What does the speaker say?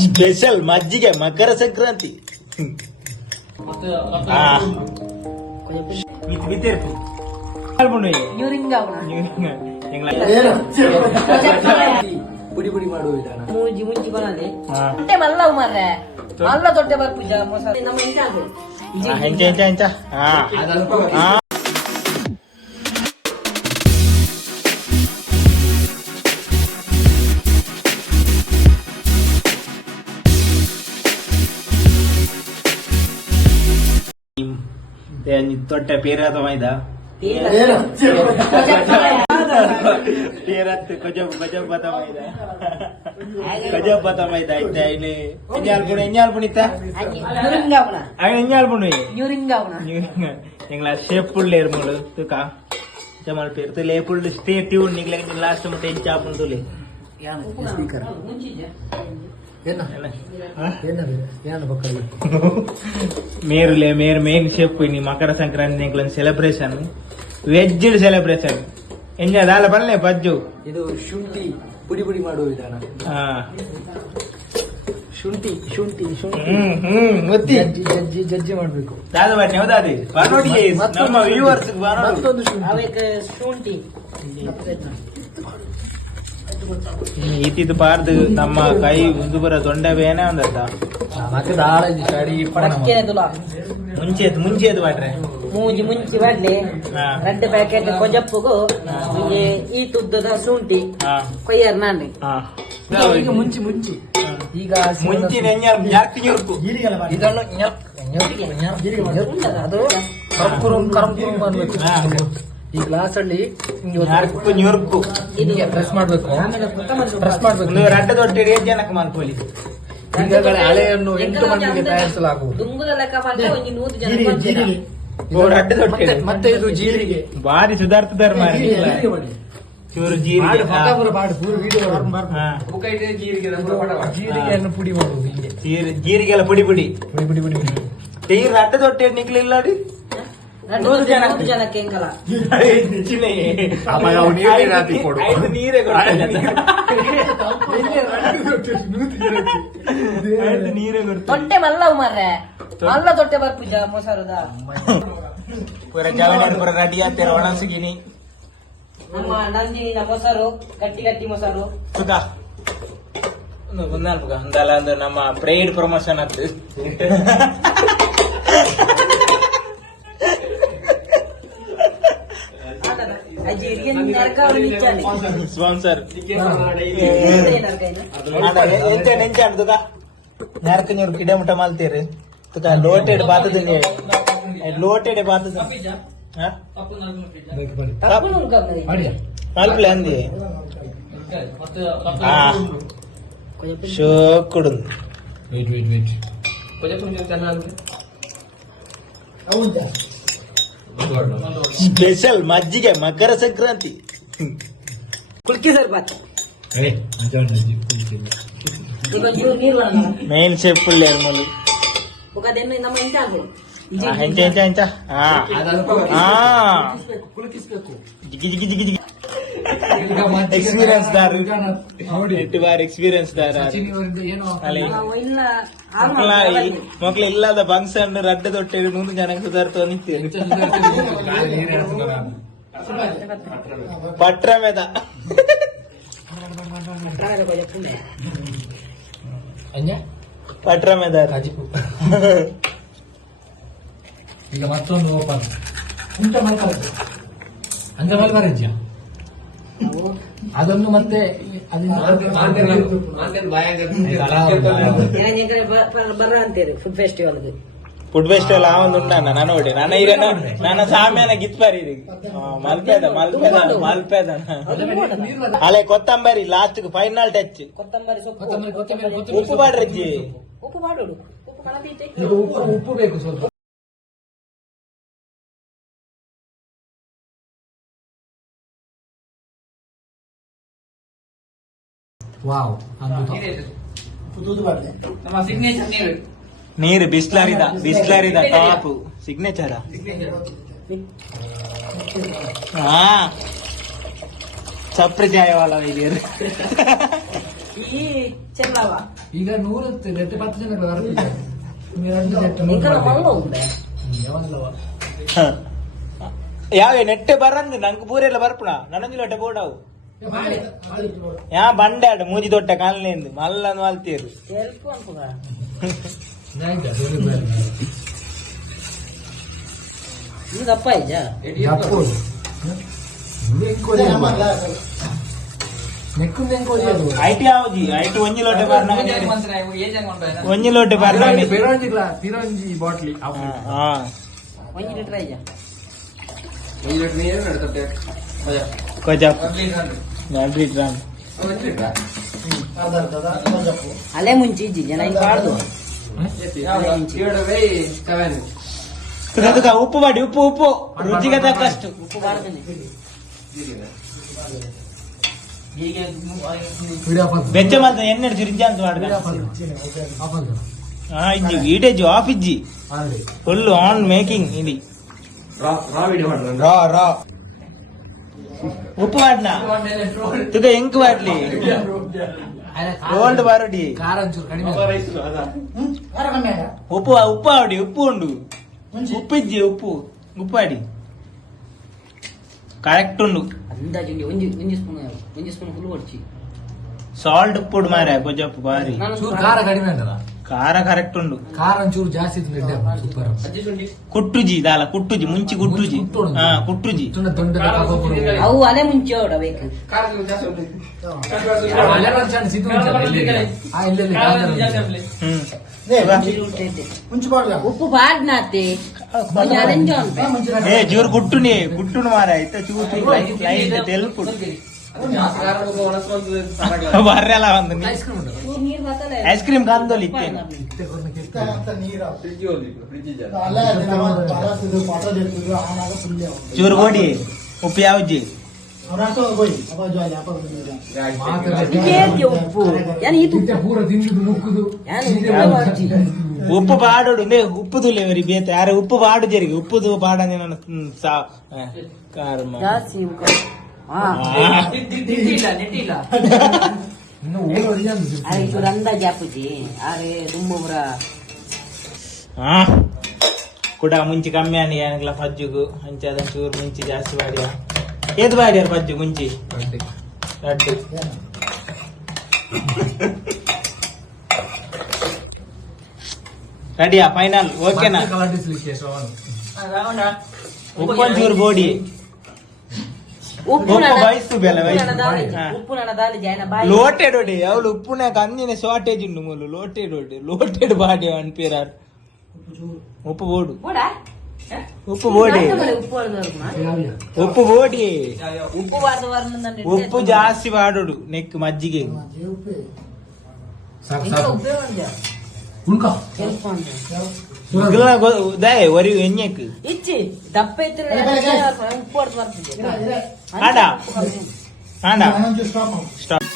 special ಮಜ್ಜಿಗೆ ಮಕರ ಸಂಕ್ರಾಂತಿ ಪುಡಿ ಪುಡಿ ಮಾಡುವ ವಿಧಾನ ಮೂಜಿ ಮುಂಜಿ ಬರದೆ ಹೊಟ್ಟೆ ಮಲ್ಲ ಮಾರ್ರೆ ಮಲ್ಲ ದೊಡ್ಡ ಬರ್ಪುಜ ಮೊಸರು ನಮ್ಮ ಹೆಂಚ ಹೆಂಚ ಹೆಂಚ ತೊಟ್ಟೆ ಪೇರಾದ ಮೈದ పేరత్తు కొంచెం బతమైదా కొంచెం బతమైదా అయితే ఆయన ఎంజాల్పునితా ఆయన ఎంజాల్పుని ఎంగ్లా షేపుల్ లేరు మూడు తుకా జమల్ పేరుతో లేపుల్ స్టే ట్యూన్ నిగ్ల లాస్ట్ మ టెన్ చాపున్ తులే ಸ್ಪೀಕರ್ ಮೇರುಲೇ ಮೇರ್ ಮೇನ್ ಶೇಪ್ ನಿ ಮಕರ ಸಂಕ್ರಾಂತಿ ನಿಗ್ಲ ಸೆಲೆಬ್ರೇಷನ್ ವೆಜ್ ಸೆಲೆಬ್ರೇಷನ್ ಎಂಜಾಯ್ ದಾಲ ಬಲ್ಲೆ ಬಜ್ಜು ಇದು ಶುಂಠಿ ಪುಡಿ ಪುಡಿ ಮಾಡುವ ವಿಧಾನ ಶುಂಠಿ ಶುಂಠಿ ಶುಂಠಿ ಜಜ್ಜಿ ಮಾಡ್ಬೇಕು ದಾದ ಬನ್ನಿ ಹೌದಾದಿ ಬಾನೋಡಿ ನಮ್ಮ ವ್ಯೂವರ್ಸ್ ಮತ್ತೊಂದು ಶುಂಠಿ ಈತಿದು ಪಾರ್ದು ನಮ್ಮ ಕೈ ಒಂದು ಬರ ದೊಂಡ ಬೇನೆ ಒಂದತ್ತ ಮತ್ತೆ ದಾಳಜಿ ಸಡಿ ಮುಂಚೆದು ಮಾಡ್ರೆ ಮೂಜಿ ಮುಂಚಿ ಮಾಡ್ಲಿ 2 ಪ್ಯಾಕೆಟ್ ಕೊಜಪ್ಪುಗು ಈ ತುದ್ದದ ಶುಂಠಿ ಕೊಯ್ಯರ್ ನಾನು ಈಗ ಮುಂಚಿ ಈಗ ಮುಂಚಿನ ಇದನ್ನು ಅದು ಕರ್ಪೂರಂ ಮಾಡ್ಬೇಕು ಈ ಗ್ಲಾಸ್ ಅಲ್ಲಿ ಪ್ರೆಸ್ ಮಾಡ್ಬೇಕು ರಡ್ಡ ದೊಡ್ಡ ಜನಕ್ಕೆ ಮಾಡ್ಕೊಳ್ಳಿ ಹಳೆಯನ್ನು 8 ಮಂದಿಗೆ ತಯಾರಿಸಲಾಗುವುದು ಮತ್ತೆ ಇದು ಜೀರಿಗೆ ಭಾರಿ ಸುಧಾರಿಸಿದಾರೆ ಚೂರು ಜೀರಿಗೆಯನ್ನು ಪುಡಿ ಮಾಡುವುದು ಜೀರಿಗೆಲ್ಲ ಪುಡಿ ಪುಡಿ ರಡ್ಡ ದೊಡ್ಡ ನಿಕ್ಲಿಲ್ಲ ಜನಕ್ಕೆ ಹೆಂಗಲ್ಲ ನೀರೇ ತೊಟ್ಟೆ ಮಲ್ಲವು ಮಾರ್ರೆ ಮಲ್ಲ ತೊಟ್ಟೆ ಬರ್ಪುಜ ಮೊಸರದ ಪೂರ ಜವನ ಪೂರ ರೆಡಿ ಆಗ್ತೀರ ಒಣಸಿಗಿನಿ ನಮ್ಮ ನಂದಿನ ಮೊಸರು ಗಟ್ಟಿ ಗಟ್ಟಿ ಮೊಸರು ಸುಖ ಒಂದಲ್ಲ ಒಂದು ನಮ್ಮ ಪ್ರೈಡ್ ಪ್ರಮೋಷನ್ ಆಗ್ತದೆ ಸ್ಪಾನ್ಸರ್ ಎಂಚ ತುಕ ನರಕ ನೀರು ಕಿಡಮುಟ ಮಾಲ್ತೀರಿ ತುಕ ಲೋಟೆಡ್ ಬಾತದ ಲೋಟೆಡ್ ಬಾತದ ಮಲ್ಪಲೆ ಅಂದಿ ಶೋಕುಡು ಸ್ಪೆಷಲ್ ಮಜ್ಜಿಗೆ ಮಕರ ಸಂಕ್ರಾಂತಿ ಕುಲ್ಕಿ ಸರ್ ಬಾತ್ ಮೇನ್ ಶೇಪ್ ಲೇರ್ ಮೂಲು ನಮ್ಮ ಹೆಂಚ ಹೆಂಚ ಹೆಂಚ ಜಿಗಿ ಜಿಗಿ ಜಿಗಿ ಜಿಗಿ ಎಕ್ಸ್ಪೀರಿಯನ್ಸ್ ದಾರು ಎಷ್ಟು ಬಾರಿ ಎಕ್ಸ್ಪೀರಿಯನ್ಸ್ ದಾರ ಮಕ್ಳು ಇಲ್ಲದ ಫಂಕ್ಷನ್ ರಡ್ಡ ತೊಟ್ಟೆ 100 ಜನಕ್ಕೆ ಸುಧಾರ್ತ ನಿಂತೀರಿ ಪಟ್ರ ಮೇದ ಪಟ್ರ ಮೇದ ಈಗ ಮತ್ತೊಂದು ಓಪನ್ ಅದನ್ನು ಮತ್ತೆ ಬರ್ರ ಅಂತೀರಿ ಫುಡ್ ಫೆಸ್ಟಿವಲ್ ಆ ಒಂದು ಉಂಡಣ್ಣ ನಾನು ನೋಡಿ ನನ್ನ ಸಾಮ್ಯಾನ ಗಿತ್ಬಾರಿ ಮಲ್ಪೇದ ಅಲೆ ಕೊತ್ತಂಬರಿ ಲಾಸ್ಟ್ ಫೈನಲ್ ಟಚ್ ಕೊತ್ತಂಬರಿ ಉಪ್ಪು ಮಾಡ್ರಜ್ಜಿ ಉಪ್ಪು ಮಾಡೋಡು ಉಪ್ಪು ಬೇಕು ಸ್ವಲ್ಪ ವಾವ್ ನಮ್ಮ ಸಿಗ್ನೇಚರ್ ನೀರು ಬಿಸ್ಲಾರಿದ ಟಾಪ್ ಸಿಗ್ನೇಚರ ಸಪ್ರಜಾಯವಾಲ చెల్లవా ಈಗ 100 ನೆಟ್ಟು 10 ಜನಗಳು ಬರ್ತಿದ್ದಾರೆ ఇంకా మళ్ళీ ఉండే ಯಾವ ನೆಟ್ಟೆ ಬರಂದು ನಂಗೆ ಪೂರೆಲ್ಲ ಬರ್ಪುಣ ನನಂಜಿಲೊಟ್ಟೆ ಬೋಡಾವು ಯಾ ಬಂಡಾಡು ಮೂಜಿ ದೊಡ್ಡ ಕಾಲನೇಂದು ಮಲ್ಲನ್ನು ವಾಲ್ತೀರು తెలుపు అనుకున్నా ఇది తప్ప ఇజా ಐಟಿ ಯಾವ್ದು ಐಟಿ ಒಂಜಿಲೊಟ್ಟೆ ಬರ್ನ ಒಂಜಿಲೊಟ್ಟೆ ಬರ್ನ ತಿರಂಜಿ ಬಾಟ್ಲಿ ಒಂಜಿ ಲೀಟರ್ ಇಜಾ కొంచెం అలే ముంచి ఇజ్జి జన ఇంక పాడదు ఉప్పు పడి ఉప్పు ఉప్పు రుచిగా తగ్గಷ್ಟು ఉప్పు పాడుతుంది ಬೆಚ್ಚಮಂತ ಎಣ್ಣೆ ಚುರಿಂಚಿ ಅಂತ ಮಾಡಿದ ಇಜ್ಜಿ ವೀಟೇಜ್ ಆಫ್ ಇಜ್ಜಿ ಫುಲ್ ಆನ್ ಮೇಕಿಂಗ್ ఇది ರಾ ಉಪ್ಪು ಮಾಡ್ನ ತುಗ ಎಂಕ್ ಮಾಡ್ಲಿ ರೋಲ್ಡ್ ಬಾರೋಡಿ ಉಪ್ಪು ಉಪ್ಪು ಆಡಿ ಉಪ್ಪು ಉಂಡು ಉಪ್ಪು ಇಜ್ಜಿ ಉಪ್ಪು ಉಪ್ಪು ಆಡಿ ಕರೆಕ್ಟ್ ಉಂಡು అందాజు ಒಂಜಿ ಸ್ಪೂನ್ ಫುಲ್ ಹೊಡ್ಚಿ ಸಾಲ್ಟ್ ಉಪ್ಪುಡು ಮಾರ ಕೊಜ್ಜಪ್ಪು ಬಾರಿ ಖಾರ ಕಡಿಮೆ ಉಂಟಲ್ಲ ಖಾರ ಕರೆಕ್ಟ್ ಉಂಡು ಖಾರ ಒಂಚೂರು ಜಾಸ್ತಿ ಸೂಪರ್ ಕುಟ್ಟುಜಿ ದಾಲ ಕುಟ್ಟುಜಿ ಮುಂಚಿ ಕುಟ್ಟುಜಿ ಹಾ ಕುಟ್ಟುಜಿ ಅವು ಅಲೆ ಮುಂಚೆ ಹೊಡಬೇಕು ఉప్పు పాడినట్టే ఏ జూరు గుట్టుని గుట్టును మారా అయితే చూసి లైట్ తెలుపు ಬರ್ರೆಲ್ಲ ಒಂದು ಐಸ್ ಕ್ರೀಮ್ ಕಾಂದೋಲಿ ಚೂರು ಗೋಡಿ ಉಪ್ಪು ಯಾವ್ಜಿ ಉಪ್ಪು ಪಾಡೋಡು ಉಪ್ಪು ತುಲೇವರಿ ಬೇತ ಯಾರ ಉಪ್ಪು ಪಾಡು ಜರಿಗೆ ಉಪ್ಪುದು ಪಾಡ ಕೂಡ ಮುಂಚೆ ಕಮ್ಮಿ ಆನಿ ಏನಲ್ಲ ಪಜ್ಜುಗು ಮುಂಚೆ ಅದನ್ನ ಚೂರು ಮುಂಚೆ ಜಾಸ್ತಿ ಬಾಡಿಯ ಏದು ಬಾಡಿಯಾರ ಪಜ್ಜು ಮುಂಚೆ ಲಡ್ಡು ರೆಡಿಯಾ ಫೈನಲ್ ಓಕೆನಾ ಉಪ್ಪೊಂಚೂರು ಬೋಡಿ ఉప్పు వయసు బెల ఉప్పు నడదాలి జైన బాయ్ లోటెడ్ ఒకటి ఎవరు ఉప్పు నాకు అందిన షార్టేజ్ ఉండు మూలు లోటెడ్ ఒకటి లోటెడ్ బాడీ అని పేరు ఉప్పు పోడు ఉప్పు పోడి ఉప్పు పోడి ఉప్పు వాడు వాడుందండి ఉప్పు జాస్తి వాడు నెక్ మజ్జిగే వరి ఎన్నెక్ ఇచ్చి దప్పైతే ఉప్పు వాడు ఆడా ఆడా స్టాప్